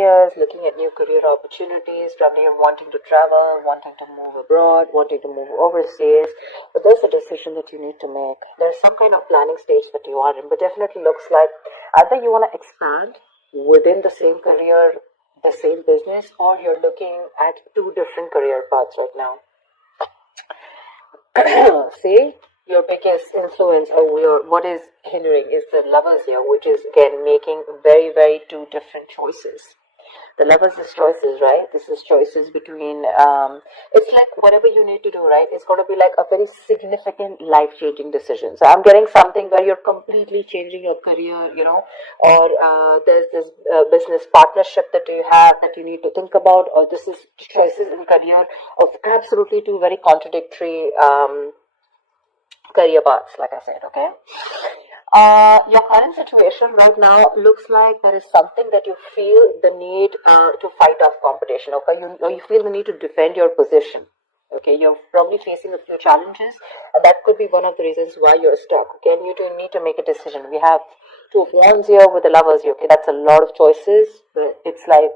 careers, looking at new career opportunities. Probably you're wanting to travel, wanting to move abroad, wanting to move overseas. But there's a decision that you need to make. There's some kind of planning stage that you are in, but definitely looks like either you want to expand within the same career, the same business, or you're looking at two different career paths right now. See, your biggest influence or what is hindering is the lovers here, which is again making very, very two different choices. The lovers is choices, right? This is choices between, it's like whatever you need to do, right? It's going to be like a very significant life changing decision. So I'm getting something where you're completely changing your career, or there's this business partnership that you have that you need to think about, or this is choices in career of absolutely two very contradictory career paths, like I said, okay? Your current situation right now looks like there is something that you feel the need to fight off competition, okay? You feel the need to defend your position, okay? You're probably facing a few challenges, and that could be one of the reasons why you're stuck, okay? And you do need to make a decision. We have two of wands here with the lovers here, okay? That's a lot of choices, but it's like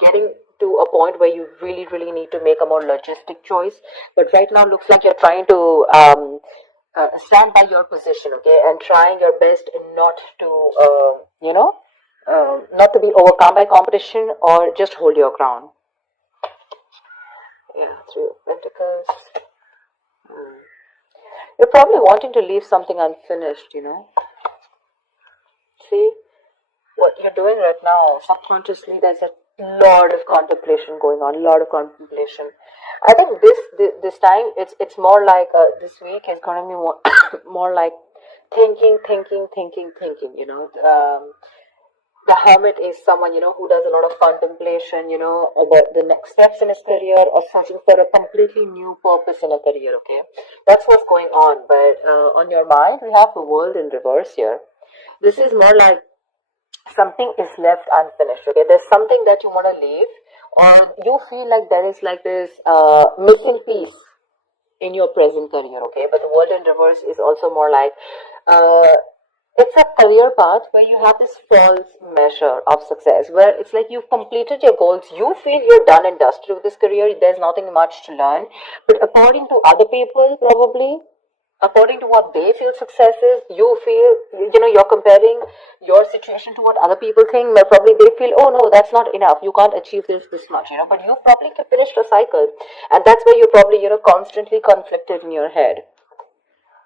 getting to a point where you really, really need to make a more logistic choice. But right now looks like you're trying to stand by your position, okay, and trying your best not to, not to be overcome by competition or just hold your ground. Yeah, through Pentacles. You're probably wanting to leave something unfinished, See, what you're doing right now, subconsciously, there's a lot of contemplation going on, a lot of contemplation. I think this time it's more like this week is going to be more more like thinking. The hermit is someone who does a lot of contemplation, about the next steps in his career or searching for a completely new purpose in a career. Okay, that's what's going on. But on your mind, we have the world in reverse here. This is more like something is left unfinished, okay? There's something that you want to leave, or you feel like there is like this missing piece in your present career, okay? But the world in reverse is also more like it's a career path where you have this false measure of success, where it's like you've completed your goals, you feel you're done and dusted with this career, there's nothing much to learn. But according to other people, probably according to what they feel success is, you feel, you're comparing your situation to what other people think, but probably they feel, oh no, that's not enough, you can't achieve this much, but you probably can finish the cycle, and that's where you're probably, constantly conflicted in your head.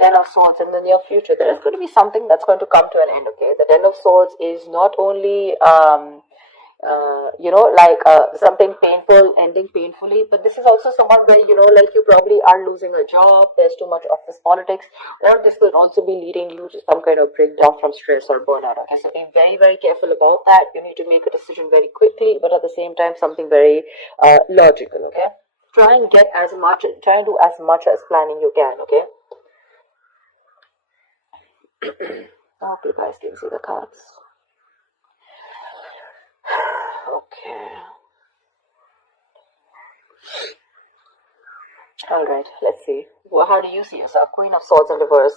Ten of Swords in the near future, there is going to be something that's going to come to an end, okay? The Ten of Swords is not only something painful ending painfully, but this is also someone where like you probably are losing a job, there's too much office politics, or this will also be leading you to some kind of breakdown from stress or burnout, okay? So be very, very careful about that. You need to make a decision very quickly, but at the same time something very logical, okay? Try and do as much as planning you can, okay? I hope you guys can see the cards. Okay. Alright, let's see. Well, how do you see yourself? Queen of Swords in reverse.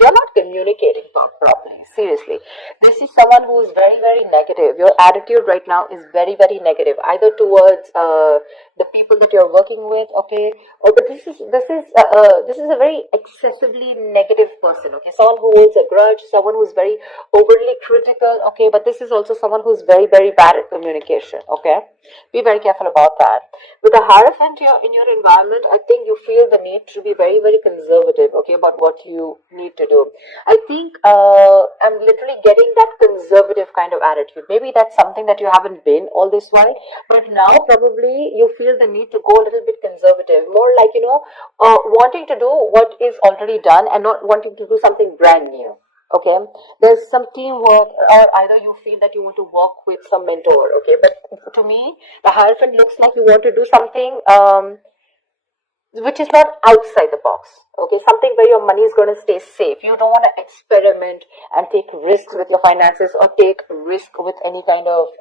You're not communicating properly. Seriously. This is someone who is very, very negative. Your attitude right now is very, very negative. Either towards the people that you're working with, okay? But this is a very excessively negative person, okay? Someone who holds a grudge, someone who's very overly critical, okay? But this is also someone who's very, very bad at communication, okay? Be very careful about that. With a Hierophant here in your environment, I think you feel the need to be very, very conservative, okay, about what you need to do. I think I'm literally getting that conservative kind of attitude. Maybe that's something that you haven't been all this while, but now probably you feel the need to go a little bit conservative, more like, wanting to do what is already done and not wanting to do something brand new. Okay, there's some teamwork, or either you feel that you want to work with some mentor, okay, but to me the Hierophant looks like you want to do something which is not outside the box, okay, something where your money is going to stay safe. You don't want to experiment and take risks with your finances or take risk with any kind of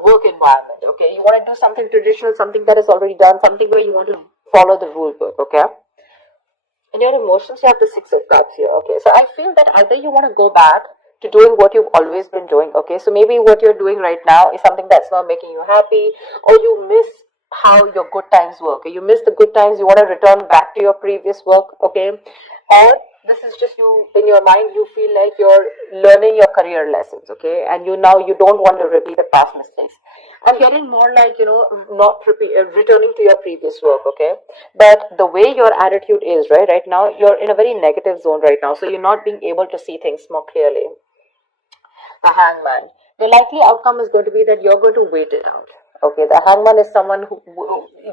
work environment, okay. You want to do something traditional, something that is already done, something where you want to follow the rule book, okay. In your emotions, you have the Six of Cups here, okay. So I feel that either you want to go back to doing what you've always been doing. Okay, so maybe what you're doing right now is something that's not making you happy, or you miss how your good times were. Okay, you miss the good times, you want to return back to your previous work. Okay, or this is just you in your mind, you feel like you're learning your career lessons. Okay, and you don't want to repeat the past mistakes. I'm getting more like, not returning to your previous work. Okay, but the way your attitude is right now, you're in a very negative zone right now, so you're not being able to see things more clearly. The hangman. The likely outcome is going to be that you're going to wait it out. Okay, the hangman is someone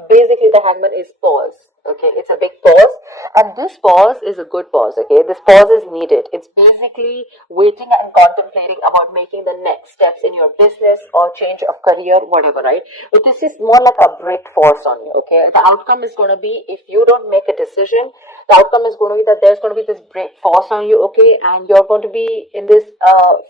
basically, the hangman is pause. Okay, it's a big pause, and this pause is a good pause. Okay, this pause is needed. It's basically waiting and contemplating about making the next steps in your business or change of career, whatever, right? But this is more like a brake force on you. Okay, the outcome is going to be, if you don't make a decision, the outcome is going to be that there's going to be this brake force on you. Okay, and you're going to be in this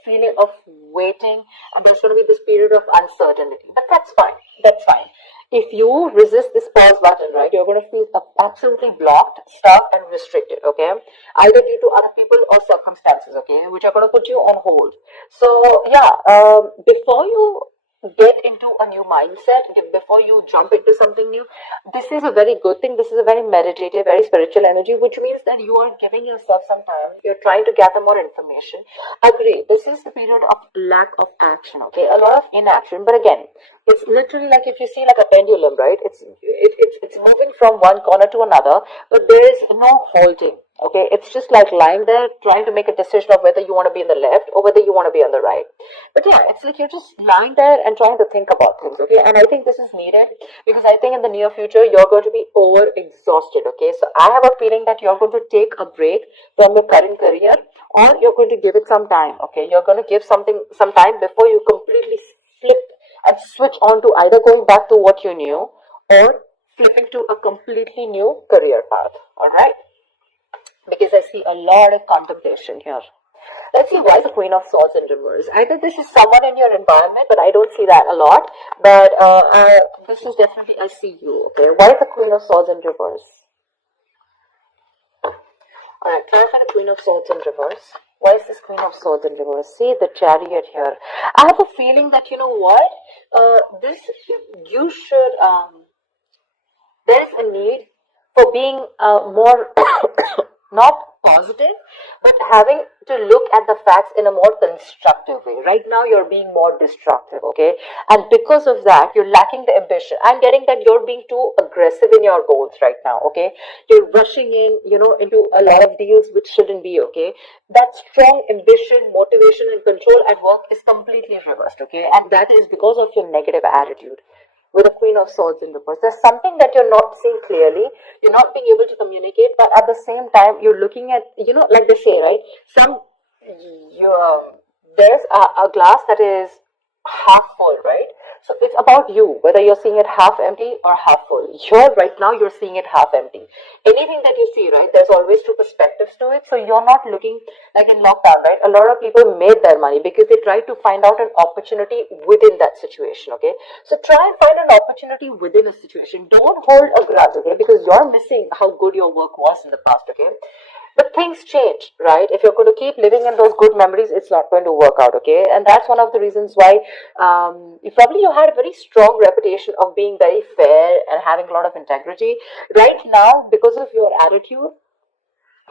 feeling of waiting, and there's going to be this period of uncertainty. But that's fine. That's fine. If you resist this pause button, right, you're going to feel absolutely blocked, stuck, and restricted. Okay, either due to other people or circumstances. Okay, which are going to put you on hold. So yeah, before you get into a new mindset, before you jump into something new, this is a very good thing. This is a very meditative, very spiritual energy, which means that you are giving yourself some time. You're trying to gather more information. Agree, this is the period of lack of action. Okay, a lot of inaction, but again, it's literally like, if you see like a pendulum, right? It's moving from one corner to another, but there is no halting. Okay, it's just like lying there trying to make a decision of whether you want to be in the left or whether you want to be on the right. But yeah, it's like you're just lying there and trying to think about things. Okay, and I think this is needed, because I think in the near future you're going to be over exhausted. Okay, so I have a feeling that you're going to take a break from your current career, or you're going to give it some time. Okay, you're going to give something some time before you completely flip and switch on to either going back to what you knew or flipping to a completely new career path. All right, because I see a lot of contemplation here. Let's see, why is the Queen of Swords in reverse? Either this is someone in your environment, but I don't see that a lot. But this is definitely, I see you. Okay, why is the Queen of Swords in reverse? Alright, clarify the Queen of Swords in reverse. Why is this Queen of Swords in reverse? See the Chariot here. I have a feeling that, you know what? This, you should, there is a need for being more not positive, but having to look at the facts in a more constructive way. Right now you're being more destructive. Okay, and because of that you're lacking the ambition. I'm getting that you're being too aggressive in your goals right now. Okay, you're rushing in, into a lot of deals which shouldn't be. Okay, that strong ambition, motivation, and control at work is completely reversed. Okay, and that is because of your negative attitude with the Queen of Swords in reverse. There's something that you're not seeing clearly. You're not being able to communicate, but at the same time, you're looking at, like they say, right? There's a glass that is half full, right? So it's about you, whether you're seeing it half empty or half full. Right now, you're seeing it half empty. Anything that you see, right, there's always two perspectives to it. So you're not looking like in lockdown, right? A lot of people made their money because they tried to find out an opportunity within that situation. Okay, so try and find an opportunity within a situation. Don't hold a grudge, okay, because you're missing how good your work was in the past. Okay, but things change, right? If you're going to keep living in those good memories, it's not going to work out. Okay, and that's one of the reasons why you had a very strong reputation of being very fair and having a lot of integrity. Right now, because of your attitude,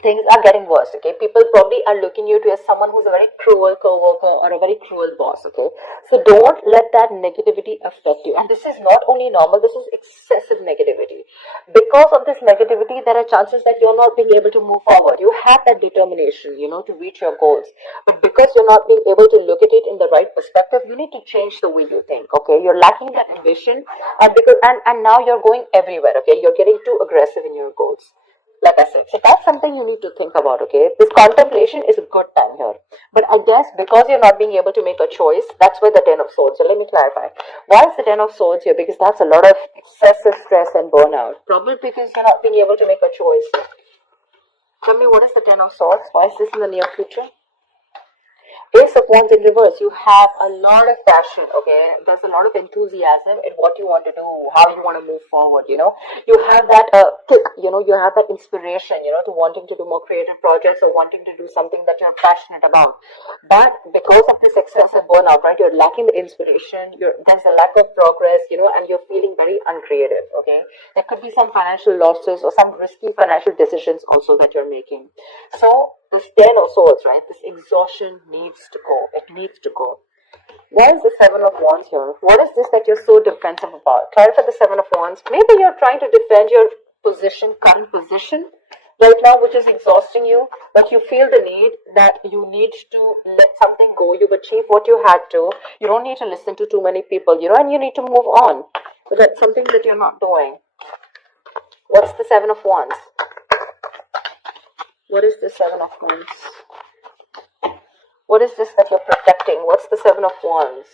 things are getting worse. Okay, people probably are looking you to as someone who's a very cruel coworker or a very cruel boss. Okay, so don't let that negativity affect you. And this is not only normal, this is excessive negativity. Because of this negativity, there are chances that you're not being able to move forward. You have that determination, to reach your goals, but because you're not being able to look at it in the right perspective, you need to change the way you think. Okay, you're lacking that ambition, and now you're going everywhere. Okay, you're getting too aggressive in your goals, like I said. So that's something you need to think about. Okay, this contemplation is a good time here, but I guess because you're not being able to make a choice, that's where the Ten of Swords. So let me clarify, why is the Ten of Swords here? Because that's a lot of excessive stress and burnout, probably because you're not being able to make a choice. Tell me, what is the Ten of Swords? Why is this in the near future? Ace of Wands in reverse, you have a lot of passion, okay? There's a lot of enthusiasm in what you want to do, how you want to move forward, You have that kick, you have that inspiration, to wanting to do more creative projects or wanting to do something that you're passionate about. But because of this excessive burnout, right, you're lacking the inspiration, there's a lack of progress, and you're feeling very uncreative, okay? There could be some financial losses or some risky financial decisions also that you're making. So this 10 of swords, right, this exhaustion needs to go. It needs to go. Why is the Seven of Wands here? What is this that you're so defensive about? Clarify the Seven of Wands. Maybe you're trying to defend your current position right now, which is exhausting you, but you feel the need that you need to let something go. You've achieved what you had to. You don't need to listen to too many people, and you need to move on. But that's something that you're not doing. What's the Seven of Wands? What is the Seven of Wands? What is this that you're protecting? What's the Seven of Wands?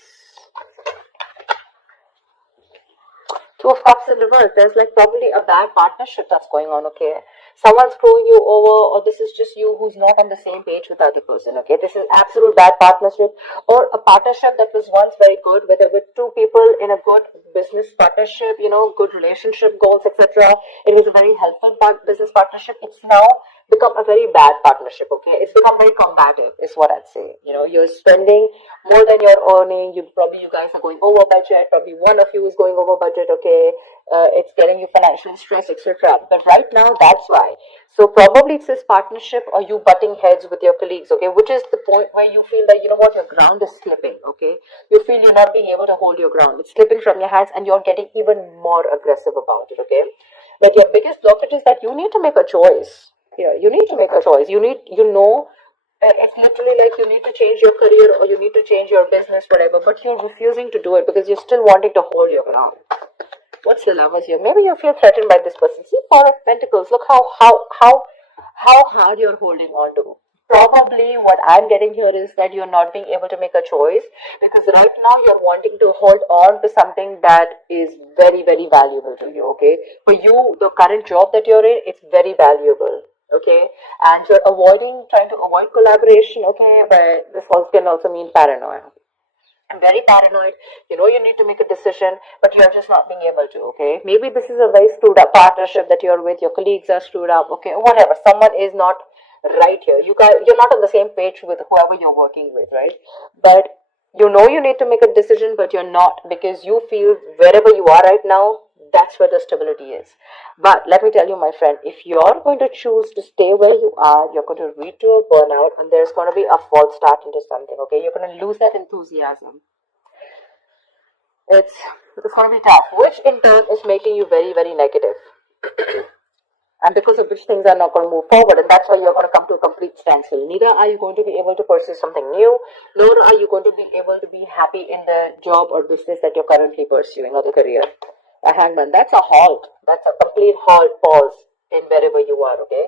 Two of Cups in reverse. There's like probably a bad partnership that's going on, okay? Someone's screwing you over, or this is just you who's not on the same page with the other person, okay? This is absolute bad partnership, or a partnership that was once very good, whether with two people in a good business partnership, good relationship goals, etc. It was a very helpful business partnership. It's now become a very bad partnership, okay? It's become very combative, is what I'd say. You're spending more than you're earning. You guys are going over budget. Probably one of you is going over budget, okay? It's getting you financial stress, etc. But right now, that's why. So probably it's this partnership or you butting heads with your colleagues, okay? Which is the point where you feel that, your ground is slipping, okay? You feel you're not being able to hold your ground. It's slipping from your hands and you're getting even more aggressive about it, okay? But your biggest blockage is that you need to make a choice. Yeah, you need to make a choice. It's literally like you need to change your career or you need to change your business, whatever, but you're refusing to do it because you're still wanting to hold your ground. What's the Lovers here? Maybe you feel threatened by this person. See, Four of Pentacles. Look how hard you're holding on to. Probably what I'm getting here is that you're not being able to make a choice because right now you're wanting to hold on to something that is very, very valuable to you, okay? For you, the current job that you're in, it's very valuable, okay? And you're trying to avoid collaboration, okay? But this also can also mean paranoia. I'm very paranoid. You need to make a decision, but you're just not being able to, okay? Maybe this is a very screwed up partnership that you're with. Your colleagues are screwed up, okay? Whatever. Someone is not right here. You're not on the same page with whoever you're working with, right? But you need to make a decision, but you're not because you feel wherever you are right now, that's where the stability is. But let me tell you, my friend, if you're going to choose to stay where you are, you're going to lead to a burnout and there's going to be a false start into something, okay? You're going to lose that enthusiasm. It's going to be tough, which in turn is making you very, very negative. And because of which things are not going to move forward, and that's why you're going to come to a complete standstill. Neither are you going to be able to pursue something new, nor are you going to be able to be happy in the job or business that you're currently pursuing or the career. A Hangman, that's a halt. That's a complete halt, pause in wherever you are, okay?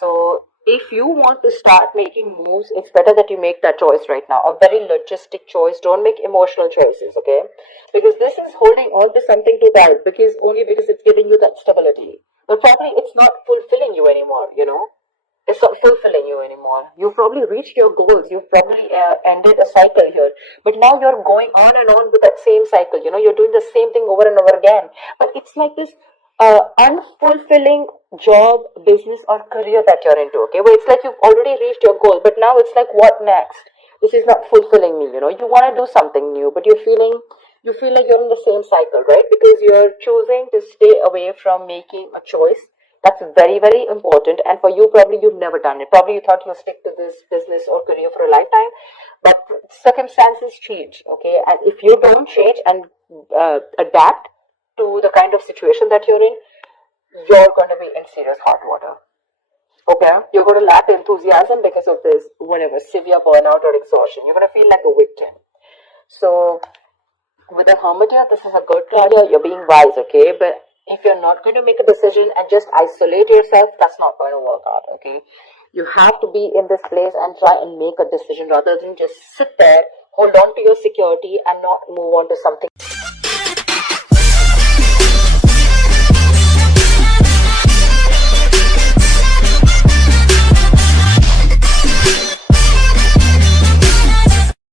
So if you want to start making moves, it's better that you make that choice right now. A very logistic choice. Don't make emotional choices, okay? Because this is holding on to something too tight, because it's giving you that stability. But probably it's not fulfilling you anymore, It's not fulfilling you anymore. You've probably reached your goals. You've probably ended a cycle here. But now you're going on and on with that same cycle. You're doing the same thing over and over again. But it's like this unfulfilling job, business, or career that you're into, okay? Where it's like you've already reached your goal. But now it's like, what next? This is not fulfilling me, You want to do something new, but you feel like you're in the same cycle, right? Because you're choosing to stay away from making a choice. That's very, very important. And for you, probably you've never done it. Probably you thought you'll stick to this business or career for a lifetime. But circumstances change, okay? And if you don't change and adapt to the kind of situation that you're in, you're going to be in serious hot water. Okay? You're going to lack enthusiasm because of this, whatever, severe burnout or exhaustion. You're going to feel like a victim. So with the Hermit here, this is a good card here. You're being wise, okay? But if you're not going to make a decision and just isolate yourself, that's not going to work out, okay? You have to be in this place and try and make a decision rather than just sit there, hold on to your security and not move on to something